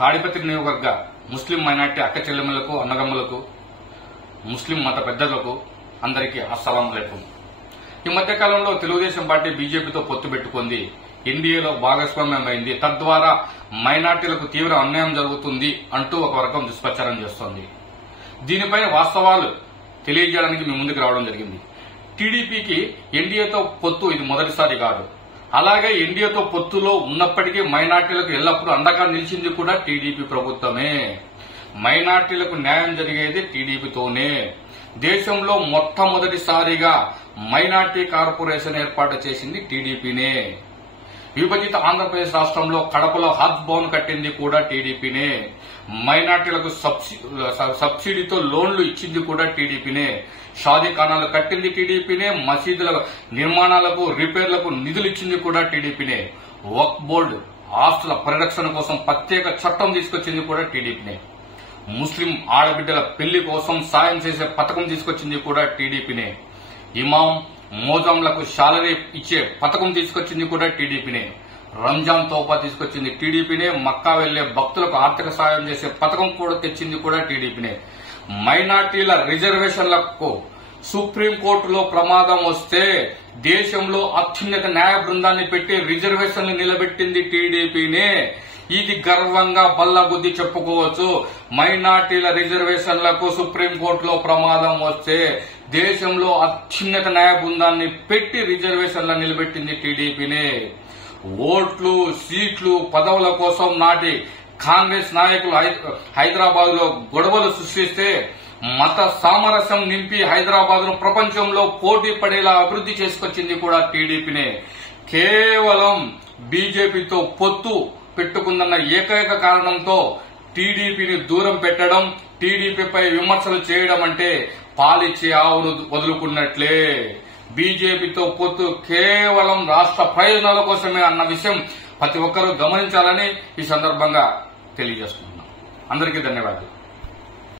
తాడిపత్రి నియోజకవర్గ ముస్లిం మైనార్టీ అక్క చెల్లెమ్మలకు, అన్నగమ్మలకు, ముస్లిం మత పెద్దలకు అందరికీ అస్సలాం అలైకుం. ఈ మధ్య కాలంలో తెలుగుదేశం పార్టీ బీజేపీతో పొత్తు పెట్టుకుంది, ఎన్డీఏలో భాగస్వామ్యమైంది, తద్వారా మైనార్టీలకు తీవ్ర అన్యాయం జరుగుతుంది అంటూ ఒక వర్గం దుష్ప్రచారం చేస్తోంది. దీనిపైన వాస్తవాలు తెలియజేయడానికి మీ ముందుకు రావడం జరిగింది. టీడీపీకి ఎన్డీఏతో పొత్తు ఇది మొదటిసారి కాదు. అలాగే ఎన్డీఏతో పొత్తులో ఉన్నప్పటికీ మైనార్టీలకు ఎల్లప్పుడూ అండగా నిలిచింది కూడా టీడీపీ ప్రభుత్వమే. మైనార్టీలకు న్యాయం జరిగేది టీడీపీతోనే. దేశంలో మొట్టమొదటిసారిగా మైనార్టీ కార్పొరేషన్ ఏర్పాటు చేసింది టీడీపీనే. విభజిత ఆంధ్రప్రదేశ్ రాష్ట్రంలో కడపలో హజ్ భవన్ కట్టింది కూడా టీడీపీనే. మైనార్టీలకు సబ్సిడీతో లోన్లు ఇచ్చింది కూడా టీడీపీనే. షాదీఖానాలు కట్టింది టీడీపీనే. మసీదుల నిర్మాణాలకు, రిపేర్లకు నిధులు ఇచ్చింది కూడా టీడీపీనే. వక్ఫ్ బోర్డు ఆస్తుల పరిరక్షణ కోసం ప్రత్యేక చట్టం తీసుకొచ్చింది కూడా టీడీపీనే. ముస్లిం ఆడబిడ్డల పెళ్లి కోసం సాయం చేసే పథకం తీసుకొచ్చింది కూడా టీడీపీనే. ఇమాం మోజంలకు శాలరీ ఇచ్చే పథకం తీసుకొచ్చింది కూడా టీడీపీనే. రంజాన్ తోఫా తీసుకొచ్చింది టీడీపీనే. మక్కా వెళ్లే భక్తులకు ఆర్థిక సాయం చేసే పథకం కూడా తెచ్చింది కూడా టీడీపీనే. మైనార్టీల రిజర్వేషన్లకు సుప్రీంకోర్టులో ప్రమాదం వస్తే దేశంలో అత్యున్నత న్యాయ బృందాన్ని పెట్టి రిజర్వేషన్లు నిలబెట్టింది టీడీపీనే. ఇది గర్వంగా బల్లగుద్ది చెప్పుకోవచ్చు. మైనార్టీల రిజర్వేషన్లకు సుప్రీంకోర్టులో ప్రమాదం వస్తే దేశంలో అత్యున్నత న్యాయ బృందాన్ని పెట్టి రిజర్వేషన్లు నిలబెట్టింది టీడీపీనే. ఓట్లు, సీట్లు, పదవుల కోసం నాటి కాంగ్రెస్ నాయకులు హైదరాబాద్ లో గొడవలు సృష్టిస్తే మత సామరస్యం నింపి హైదరాబాద్ ను ప్రపంచంలో పోటీ పడేలా అభివృద్ధి చేసుకొచ్చింది కూడా టీడీపీనే. కేవలం బీజేపీతో పొత్తు పెట్టుకుందన్న ఏకైక కారణంతో టీడీపీని దూరం పెట్టడం, టీడీపీపై విమర్శలు చేయడం అంటే పాలిచ్చే ఆవును వదులుకున్నట్లే. బీజేపీతో పొత్తు కేవలం రాష్ట్ర ప్రయోజనాల కోసమే అన్న విషయం ప్రతి ఒక్కరూ గమనించాలని ఈ సందర్భంగా తెలియజేస్తున్నాను. అందరికీ ధన్యవాదాలు.